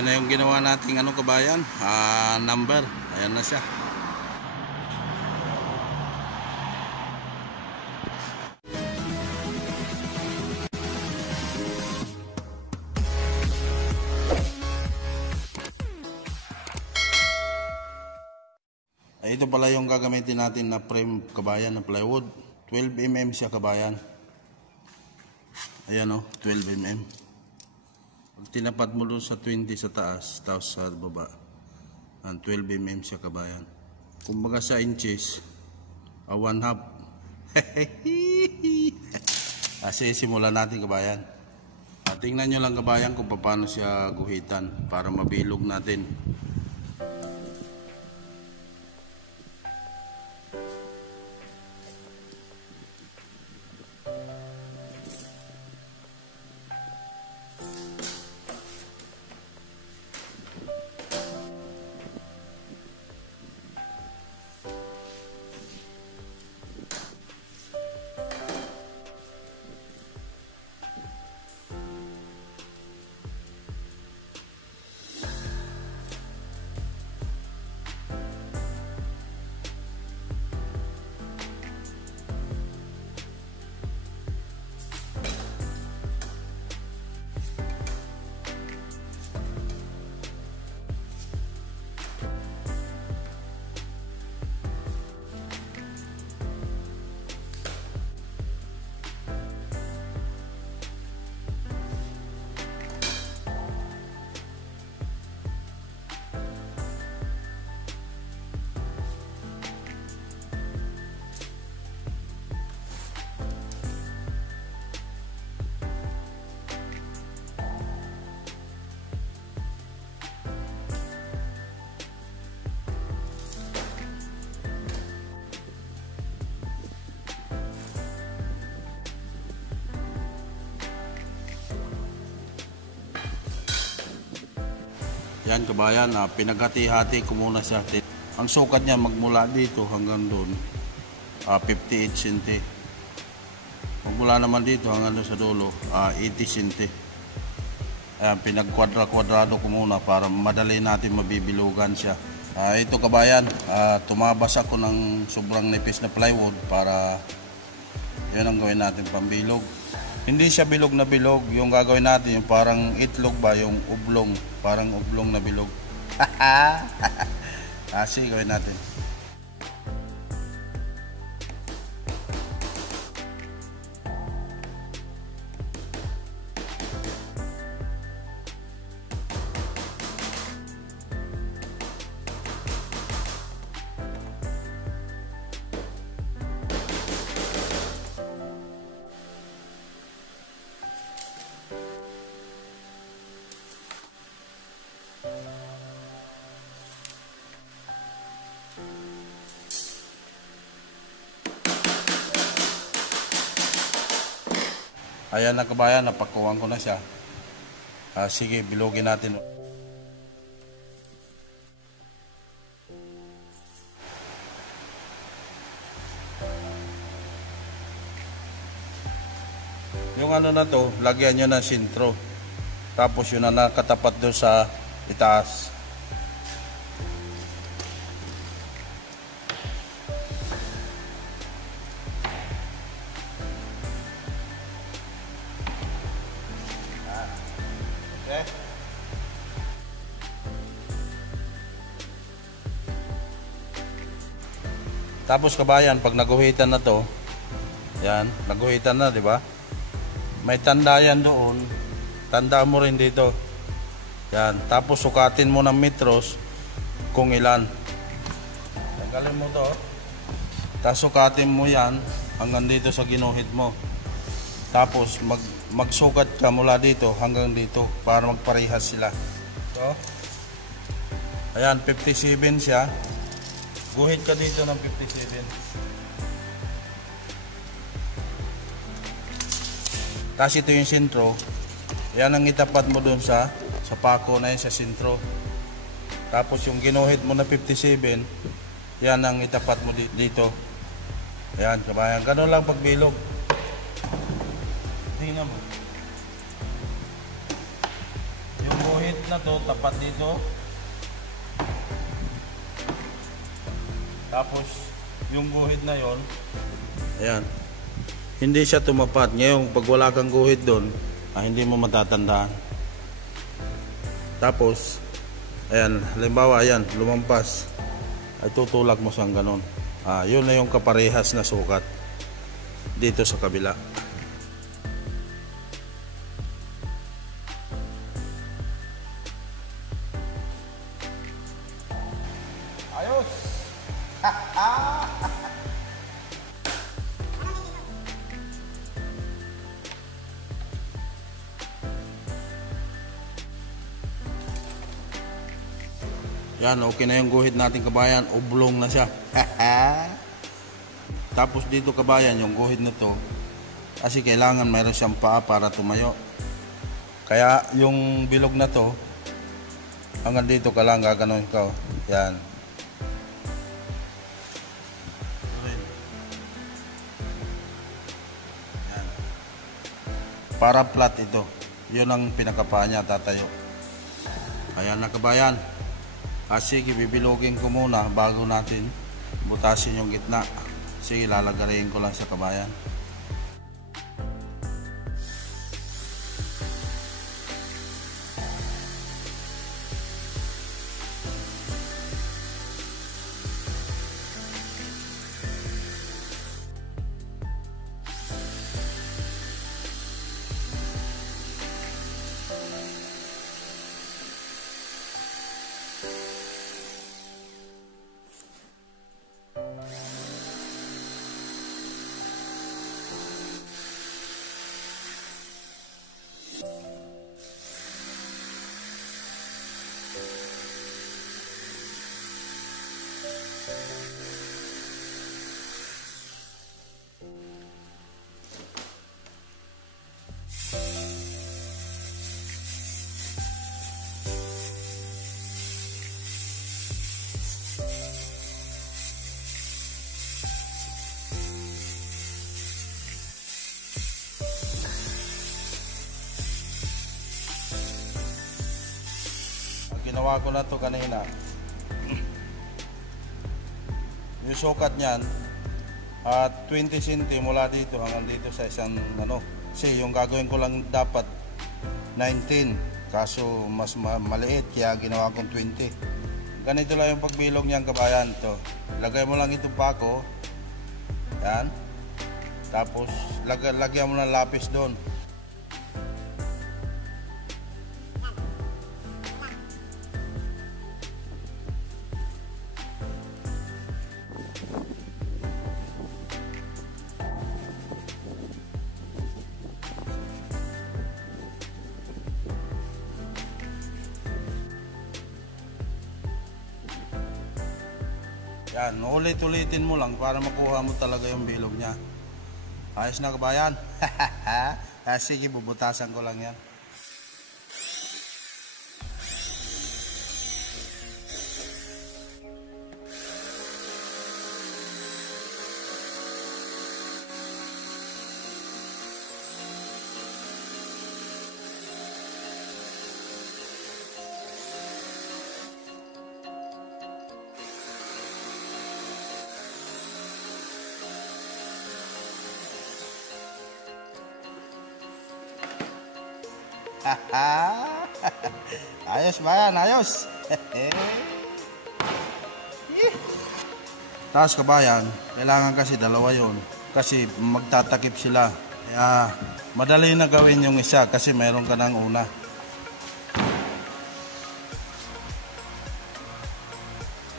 Ayan na yung ginawa nating kabayan, number. Ayan na siya. Ito pala yung gagamitin natin na frame kabayan na plywood. 12mm siya kabayan. Ayan o, 12mm. Pag tinapat mo doon sa 20 sa taas, tapos sa baba, 12mm siya kabayan. Kumbaga sa inches, 1/2. Kasi simulan natin kabayan. Tingnan nyo lang kabayan kung paano siya guhitan para mabilog natin. Yan kabayan, pinaghati-hati ko muna siya. Ang sukat niya magmula dito hanggang doon, 58 cm. Magmula naman dito hanggang doon sa dulo, 80 cm. Ayan, pinagkwadra-kwadrado ko muna para madali natin mabibilugan siya. Ito kabayan, tumabas ako ng sobrang nipis na plywood para yun ang gawin natin pambilog. Hindi siya bilog na bilog, yung gagawin natin yung parang itlog ba, yung oblong, parang oblong na bilog. Kasi gawin natin. Ayan na kabayan, napakuhaan ko na siya. Sige, bilogin natin. Yung na to, lagyan nyo ng sintro. Tapos yun na nakatapat doon sa itaas. Tapos kabayan, pag naguhitan na to, yan, naguhitan na, di ba? May tanda yan doon. Tanda mo rin dito. Yan, tapos sukatin mo ng metros kung ilan. Tanggalin mo to. Tapos sukatin mo yan hanggang dito sa ginuhit mo. Tapos magsukat ka mula dito hanggang dito para magparehas sila. So, ayan, 57 siya. Guhit ka dito ng 57. Tapos ito yung sentro. Yan ang itapat mo dun sa pako na yun sa sentro. Tapos yung ginuhit mo na 57, yan ang itapat mo dito. Ayan, kabayan. Ganun lang pagbilog. Tingnan mo. Yung guhit na to, tapat dito. Tapos, yung guhit na yon, ayan, hindi siya tumapat. Ngayon, pag wala kang guhit doon, hindi mo matatandaan. Tapos, ayan, halimbawa, ayan, lumampas. Ay tutulak mo siyang ganon. Yun na yung kaparehas na sukat dito sa kabila. Ayos! Yan, okay na yung guhit natin kabayan. Oblong na siya. Tapos dito kabayan, yung guhit na to, kasi kailangan mayroon siyang paa para tumayo. Kaya yung bilog na to, hanggang dito ka lang gaganon ka. Yan. Yan. Para flat ito. Yun ang pinakapaa niya, tatayo. Ayan na kabayan. Sige, bibilogin ko muna bago natin butasin yung gitna. Sige, lalagarin ko lang sa kabayan. Ginawa ko na to kanina. Yung sukat niyan at 20 cm mula dito hanggang dito sa isang kasi yung gagawin ko lang dapat 19, kaso mas maliit kaya ginawa kong 20. Ganito lang yung pagbilog niyan kabayan. To, lagay mo lang itong pako. Yan. Tapos lagyan mo ng lapis doon. Yan, ulit-ulitin mo lang para makuha mo talaga yung bilog niya. Ayos na kabayan. Sige, bubutasan ko lang yan. Ayos ba yan? Ayos. Tapos kabayan, kailangan kasi dalawa yon, kasi magtatakip sila. Kaya madali na gawin yung isa kasi mayroon ka ng una.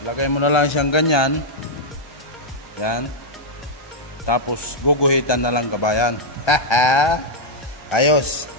Lagay mo na lang siyang ganyan. Yan. Tapos guguhitan na lang kabayan. Ayos.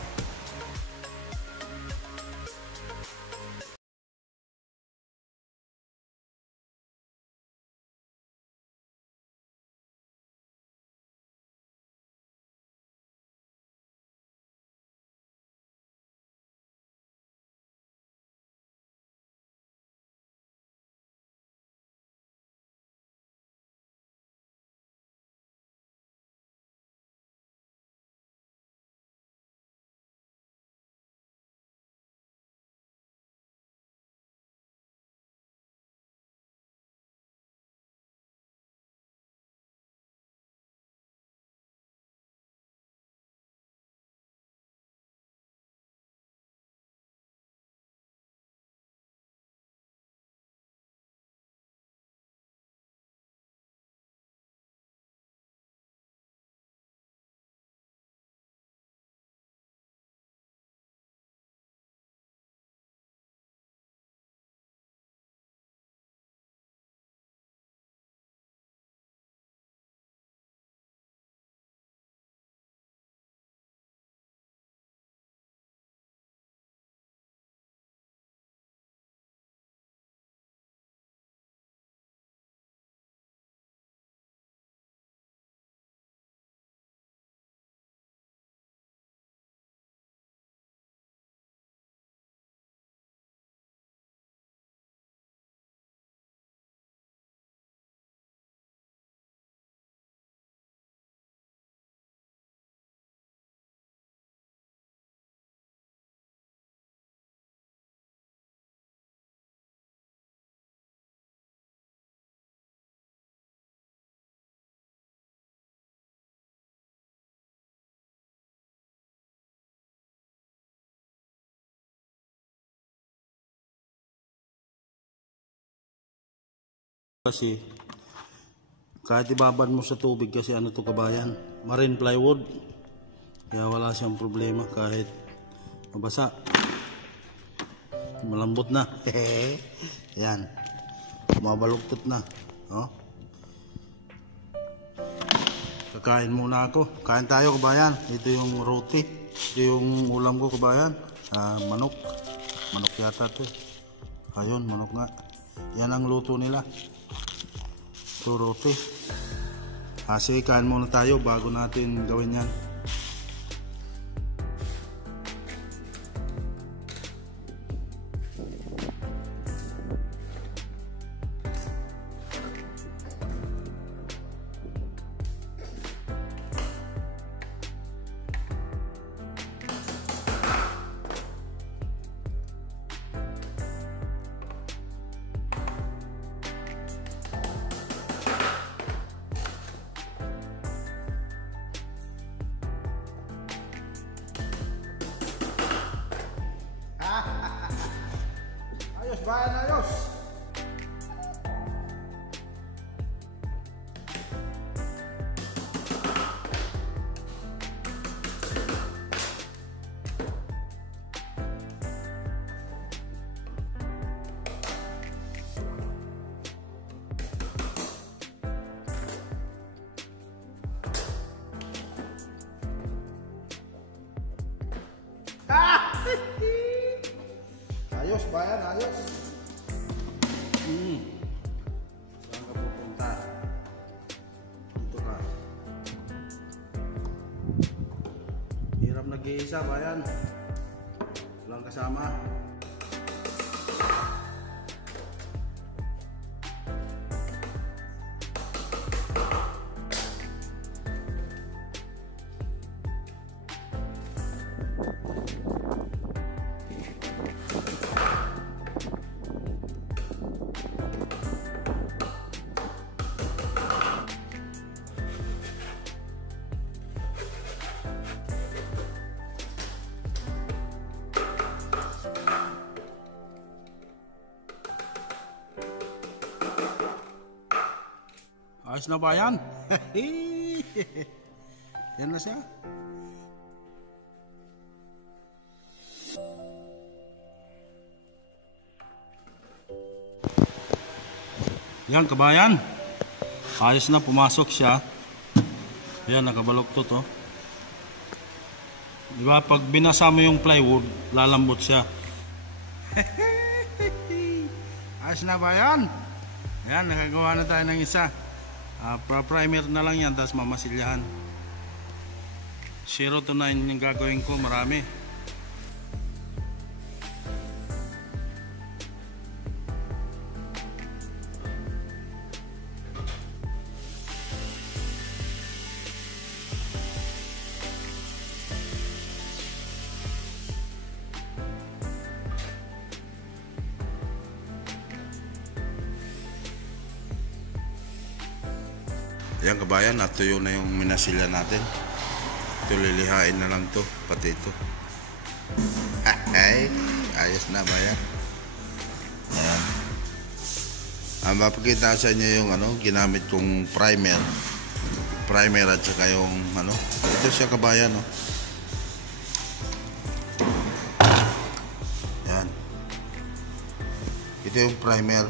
Kasi kahit ibabad mo sa tubig kasi ano to kabayan, marine plywood, kaya wala siyang problema kahit mabasa, malambot na. Yan, mabaluktot na. Oh. Kakain muna ako, kain tayo kabayan. Ito yung roti, ito yung ulam ko kabayan. Manok yata to. Ayun, manok nga. Yan ang luto nila. Ito roti. Sige, kain muna tayo bago natin gawin yan. Ayos bayan, ayos. Ayos bayan, ayos. Saan ka pupunta? Dito ka. Hirap nag-iisa bayan. Walang kasama. Ayos na ba yan? Yan na siya. Yan kabayan. Ayos na, pumasok siya. Yan, nakabaluktot oh. Diba pag binasa mo yung plywood, lalambot siya. Ayos na ba yan? Yan, nakagawa na tayo ng isa. Primer na lang yan, tapos mamasilyahan. 0 to 9 yung gagawin ko, marami. Yan kabayan, natuyo na yung minasilya natin. Ito, lilihain na lang to, pati ito. Ay, ayos na bayan. Ayan. Mapakita sa inyo yung ginamit kong primer at saka yung ito siya kabayan Yan. Ito yung primer.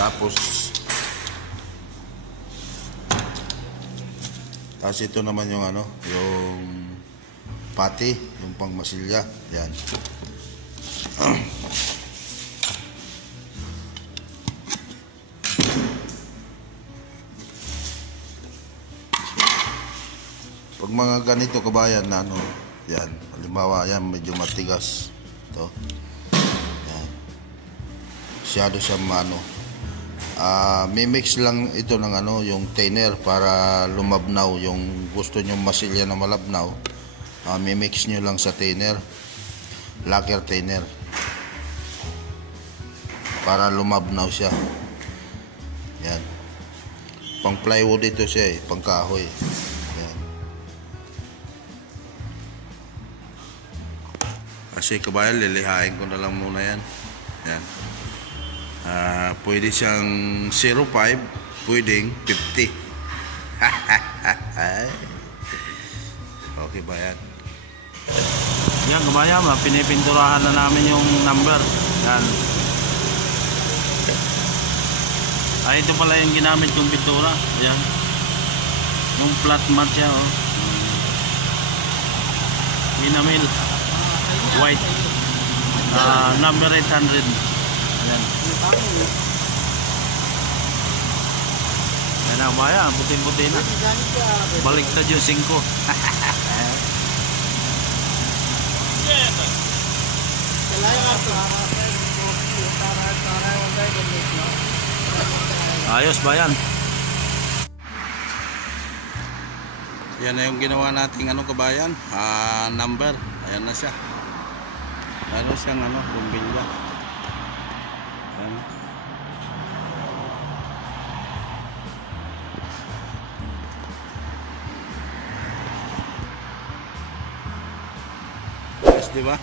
Tapos ito naman yung yung pati, yung pangmasilya. Yan. Pag mga ganito kabayan na yan, halimbawa yan medyo matigas ito. Yan. Masyado siya mimix lang ito ng yung thinner para lumabnaw. Yung gusto nyo masilya na malabnaw, mimix nyo lang sa thinner, lacquer thinner, para lumabnaw siya. Yan. Pang plywood ito siya pang kahoy. Yan. Kasi kabayan, lilihain ko na lang muna yan. Yan. Pwede siyang 0.5, pwedeng 50. Okay ba yan? Yan kabayan, pinipinturahan na namin yung number. Yan. Ito pala yung ginamit yung pintura. Yan. Yung flat mat siya. Oh. Enamel white. Number 800. Yan. Yan ang bayan, puti-puti na. Baliktad yung 5. Ayos bayan. Yan na yung ginawa nating kabayan. Number. Ayan na siya. Ano siyang bumbilya. Ayan. Yes, diba?